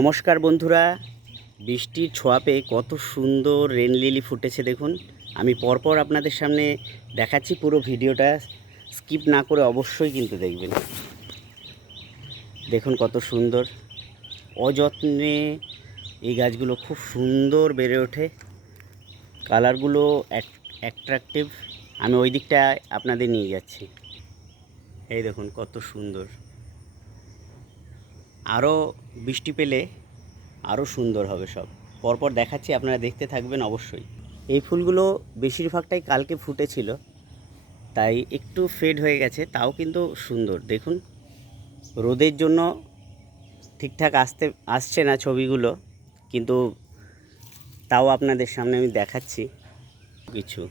নমস্কার বন্ধুরা, বৃষ্টির ছোঁয়া পেয়ে কত সুন্দর রেন লিলি ফুটেছে দেখুন। আমি পরপর আপনাদের সামনে দেখাচ্ছি, পুরো ভিডিওটা স্কিপ না করে অবশ্যই কিন্তু দেখবেন। দেখুন কত সুন্দর, অযত্নে এই গাছগুলো খুব সুন্দর বেড়ে ওঠে, কালারগুলো অ্যাট্রাকটিভ। আমি ওই দিকটা আপনাদের নিয়ে যাচ্ছি। এই দেখুন কত সুন্দর, আরও বৃষ্টি পেলে আরও সুন্দর হবে সব। পরপর দেখাচ্ছি, আপনারা দেখতে থাকবেন অবশ্যই। এই ফুলগুলো বেশিরভাগটাই কালকে ফুটেছিল, তাই একটু ফেড হয়ে গেছে, তাও কিন্তু সুন্দর। দেখুন রোদের জন্য ঠিকঠাক আসছে না ছবিগুলো, কিন্তু তাও আপনাদের সামনে আমি দেখাচ্ছি কিছু।